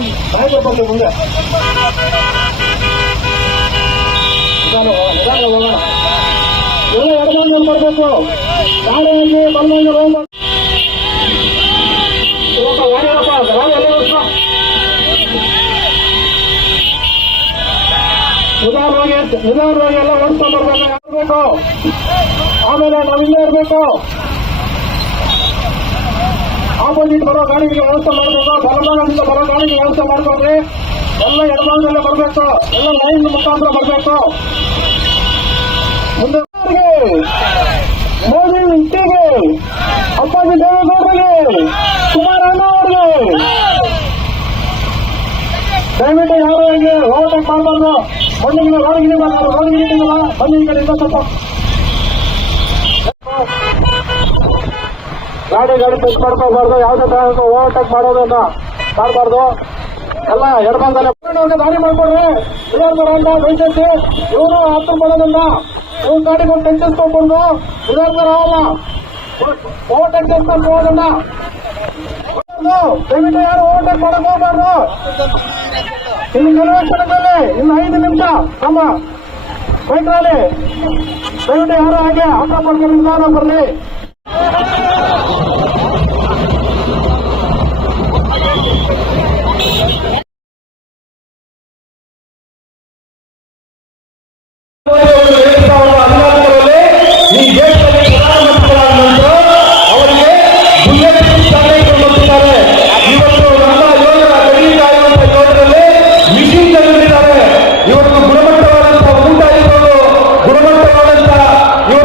ಮುಂದೆ ನಿಧಾನ ನಿಧಾನ ಹೋಗೋಣ ಎಲ್ಲ ಎಡಗಂಗೆ ಬರಬೇಕು ಗಾಡಿಯಲ್ಲಿ ಬಲ್ಲಂಗೆ ಇವಪ್ಪ ಯಾರಿಗಪ್ಪ ಗಾಡಿ ಎಲ್ಲ ಇರ್ತಾ? ನಿಧಾನವಾಗಿ ಎಲ್ಲ ಓಡಿಸ್ತಾ ಬರ್ಬೇಕು ಯಾರ್ಬೇಕು ಆಮೇಲೆ ನಾವಿಲ್ಲೇ ಇರಬೇಕು ಆಪೋಸಿಟ್ ಬರೋ ಗಾಡಿಗೆ ವ್ಯವಸ್ಥೆ ಮಾಡಬೇಕು ಬಲಭಾಗದಿಂದ ಬರೋ ಗಾಡಿಗೆ ವ್ಯವಸ್ಥೆ ಮಾಡ್ಕೊಂಡ್ರಿ ಎಲ್ಲ ಎಡಭಾಗದಲ್ಲೇ ಬರಬೇಕು ಎಲ್ಲ ಲೈನ್ ಮುಖಾಂತರ ಬರಬೇಕು ಮುಂದೆ ಮೋದಿ ಇಂಟಿಗೆ ಅಪ್ಪಾಜಿ ದೇವೇಗೌಡರಿಗೆ ಕುಮಾರಣ್ಣ ಅವರಿಗೆ ದಯವಿಟ್ಟು ಯಾರು ಹಂಗೆ ಓವರ್ಟೇಕ್ ಮಾಡಬಾರ್ದು ಬಂದಿಗೆ ರೋಡಿಗೆ ಮಾಡಬಾರ್ದು ರೋಡಿಗೆ ಇಟ್ಟಿಲ್ಲ ಬನ್ನಿ ಈ ಕಡೆಯಿಂದ ಸ್ವಲ್ಪ ಗಾಡಿ ಗಾಡಿ ಟಚ್ ಮಾಡ್ಕೋಬಾರ್ದು, ಯಾವುದೇ ಕಾರಣಕ್ಕೂ ಓವರ್ಟೇಕ್ ಮಾಡೋದನ್ನ ಮಾಡಬಾರ್ದು. ಎಲ್ಲ ಎಡಬಂದಲ್ಲೇ ಹೋಗಿ ದಾರಿ ಮಾಡ್ಕೊಡ್ರಿ ಇವರು ಬರೋಲ್ಲ ದಯచేసి ಇವರು ಹತ್ತು ಮಾಡೋದನ್ನ ನೀವು ಗಾಡಿ ಒಂದು ಟೆನ್ಷನ್ ತಗೊಂಡು ಇದ್ರ ಆಗಲ್ಲ ಓವರ್ಟೇಕ್ ಮಾಡ್ಕೊಂಡು ಹೋಗೋದನ್ನ ದಯವಿಟ್ಟು ಯಾರು ಓವರ್ಟೇಕ್ ಮಾಡಕ್ ಹೋಗ್ಬಾರ್ದು. ಇನ್ನು ಕೆಲವೇ ಕ್ಷಣದಲ್ಲಿ, ಇನ್ನು ಐದು ನಿಮಿಷ, ನಮ್ಮ ಬೈಕ್ನಲ್ಲಿ ದಯವಿಟ್ಟು ಯಾರು ಹಾಗೆ ಆಟ ಮಾಡ್ಕೊಂಡು ಬರಲಿ.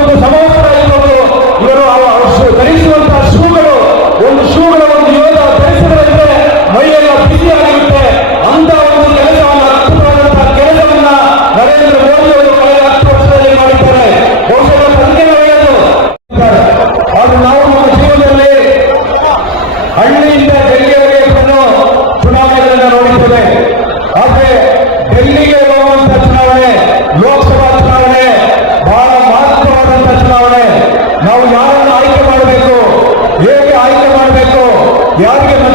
ಇವತ್ತು ಸಮವಸ್ತ್ರ ಇರ್ಬೋದು ಇವರು ಧರಿಸುವಂತಹ ಶೂಗಳು, ಒಂದು ಶೂಗಳ ಒಂದು ಯೋಧ ಧರಿಸಿದ್ರೆ ಮೈಯೆಲ್ಲ ಬಿಸಿಯಾಗಿರುತ್ತೆ ಅಂತ ಒಂದು ಕೆಲಸವನ್ನು ಅದ್ಭುತವಾದಂತಹ ಕೆಲಸವನ್ನ ನರೇಂದ್ರ ಮೋದಿ ಅವರು ಕಳೆದ ಹತ್ತು ವರ್ಷದಲ್ಲಿ ಮಾಡಿದ್ದಾರೆ. ಬಹುಶಃ ಸಂಖ್ಯೆ ಆದ್ರೆ ನಾವು ನಮ್ಮ ಜೀವನದಲ್ಲಿ ಹಳ್ಳಿಯಿಂದ ಡೆಲ್ಲಿಯವರೆಗೆ ಬಂದು ಚುನಾವಣೆಗಳನ್ನು ನೋಡಿದ್ದೇವೆ. ಆದ್ರೆ ಡೆಲ್ಲಿಗೆ ಹೋಗುವಂತಹ ಚುನಾವಣೆ ಲೋಕಸಭಾ ಚುನಾವಣೆ ಬಹಳ ಮಹತ್ವವಾದಂತಹ ಚುನಾವಣೆ ನಾವು ಯಾರನ್ನು ಆಯ್ಕೆ ಮಾಡಬೇಕು ಹೇಗೆ ಆಯ್ಕೆ ಮಾಡಬೇಕು ಯಾರಿಗೆ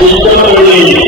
വിശുദ്ധ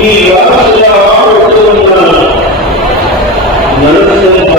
ಈ ರಾಷ್ಟ್ರದ ಆಡಳಿತವನ್ನು ನಡೆಸಿದಂತ